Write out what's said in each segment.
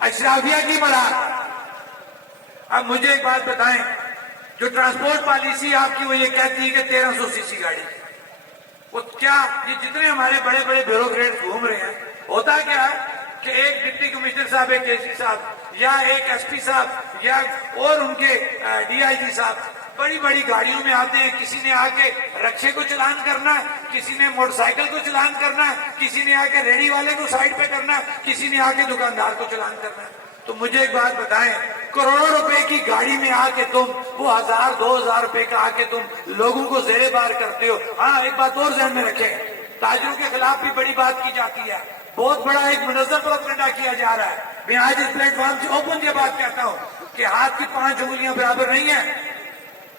اشرافیہ کی مراد. اب مجھے ایک بات بتائیں, جو ٹرانسپورٹ پالیسی آپ کی وہ یہ کہتی ہے کہ 1300 سی سی گاڑی, وہ کیا یہ جتنے ہمارے بڑے بڑے بیوروکریٹس گھوم رہے ہیں, ہوتا کیا ہے کہ ایک ڈپٹی کمشنر صاحب, ایک اے سی صاحب یا ایک ایس پی صاحب یا اور ان کے ڈی آئی جی صاحب بڑی بڑی گاڑیوں میں آتے ہیں. کسی نے آ کے رکشے کو چلان کرنا ہے, کسی نے موٹر سائیکل کو چلان کرنا ہے, کسی نے آ کے ریڑھی والے کو سائڈ پہ کرنا ہے, کسی نے آ کے دکاندار کو چلان کرنا ہے. تو مجھے ایک بات بتائیں, کروڑوں روپے کی گاڑی میں آ کے تم وہ 1000-2000 روپے کا آ کے تم لوگوں کو زیر بار کرتے ہو. ہاں ایک بات اور ذہن میں رکھیں, تاجروں کے خلاف بھی بڑی بات کی جاتی ہے, بہت بڑا ایک منظم پروپیگنڈا کیا جا رہا ہے. میں آج اس پلیٹ فارم سے اوپن یہ بات کہتا ہوں کہ ہاتھ کی 5 انگلیاں برابر نہیں ہیں.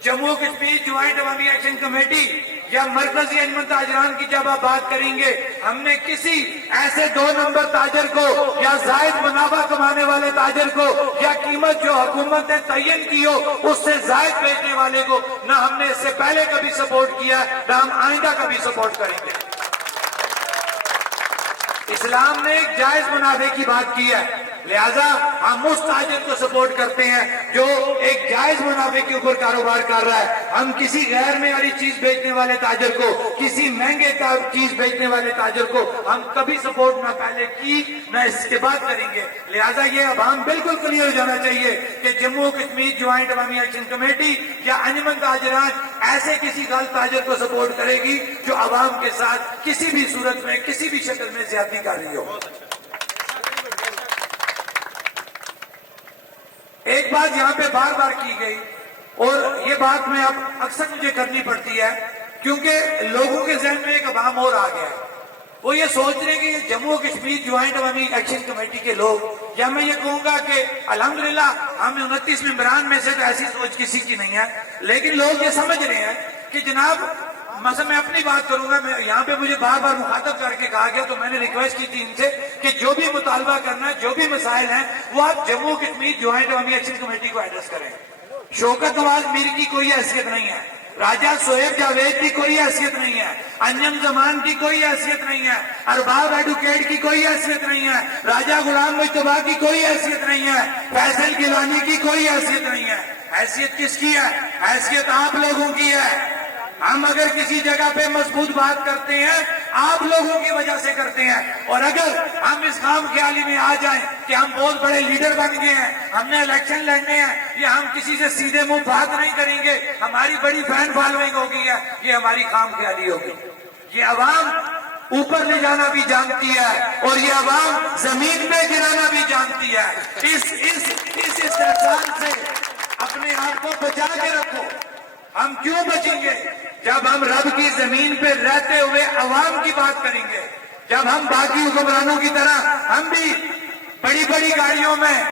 جموں کشمیر جوائنٹ عوامی ایکشن کمیٹی یا مرکزی انجمن تاجران کی جب آپ بات کریں گے, ہم نے کسی ایسے 2 نمبر تاجر کو یا زائد منافع کمانے والے تاجر کو یا قیمت جو حکومت نے تعین کی ہو اس سے زائد بیچنے والے کو نہ ہم نے اس سے پہلے کبھی سپورٹ کیا, نہ ہم آئندہ کبھی سپورٹ کریں گے. اسلام نے ایک جائز منافع کی بات کی ہے, لہذا ہم اس تاجر کو سپورٹ کرتے ہیں جو ایک جائز منافع کے اوپر کاروبار کر رہا ہے. ہم کسی غیر معیاری چیز بیچنے والے تاجر کو, کسی مہنگے چیز بیچنے والے تاجر کو ہم کبھی سپورٹ نہ پہلے کی نہ اس کے بعد کریں گے. لہذا یہ عوام بالکل کلیئر ہو جانا چاہیے کہ جموں کشمیر جوائنٹ عوامی ایکشن کمیٹی یا انجمن تاجران ایسے کسی غلط تاجر کو سپورٹ کرے گی جو عوام کے ساتھ کسی بھی صورت میں کسی بھی شکل میں زیادتی کر رہی ہو. ایک بات یہاں پہ بار بار کی گئی اور یہ بات میں اب اکثر مجھے کرنی پڑتی ہے کیونکہ لوگوں کے ذہن میں ایک عوام اور آ گیا ہے. وہ یہ سوچ رہے ہیں کہ یہ جموں کشمیر جوائنٹ عوامی ایکشن کمیٹی کے لوگ, یا میں یہ کہوں گا کہ الحمدللہ ہم 29 ممبران میں سے تو ایسی سوچ کسی کی نہیں ہے, لیکن لوگ یہ سمجھ رہے ہیں کہ جناب مثلا میں اپنی بات کروں گا, میں یہاں پہ مجھے بار بار مخاطب کر کے کہا گیا تو میں نے ریکویسٹ کی تھی ان سے کہ جو بھی مطالبہ کرنا ہے, جو بھی مسائل ہیں وہ آپ جموں کشمیر جوائنٹ عوامی ایکشن کمیٹی کو ایڈریس کریں. شوکت نواز میر کی کوئی حیثیت نہیں ہے, راجہ سہیب جاوید کی کوئی حیثیت نہیں ہے, انجم زمان کی کوئی حیثیت نہیں ہے, ارباب ایڈوکیٹ کی کوئی حیثیت نہیں ہے, راجہ غلام مجتبیٰ کی کوئی حیثیت نہیں ہے, فیصل گیلانی کی کوئی حیثیت نہیں ہے. حیثیت کس کی ہے؟ حیثیت آپ لوگوں کی ہے. ہم اگر کسی جگہ پہ مضبوط بات کرتے ہیں آپ لوگوں کی وجہ سے کرتے ہیں, اور اگر ہم اس خام خیالی میں آ جائیں کہ ہم بہت بڑے لیڈر بن گئے ہیں, ہم نے الیکشن لڑنے ہیں, یا ہم کسی سے سیدھے منہ بات نہیں کریں گے, ہماری بڑی فین فالوئنگ ہوگی ہے, یہ ہماری خام خیالی ہوگی. یہ عوام اوپر لے جانا بھی جانتی ہے اور یہ عوام زمین پہ گرانا بھی جانتی ہے. اس استحصال سے اپنے آپ کو بچا کے رکھو. ہم کیوں بچیں گے؟ جب ہم رب کی زمین پہ رہتے ہوئے عوام کی بات کریں گے, جب ہم باقی حکمرانوں کی طرح ہم بھی بڑی بڑی گاڑیوں میں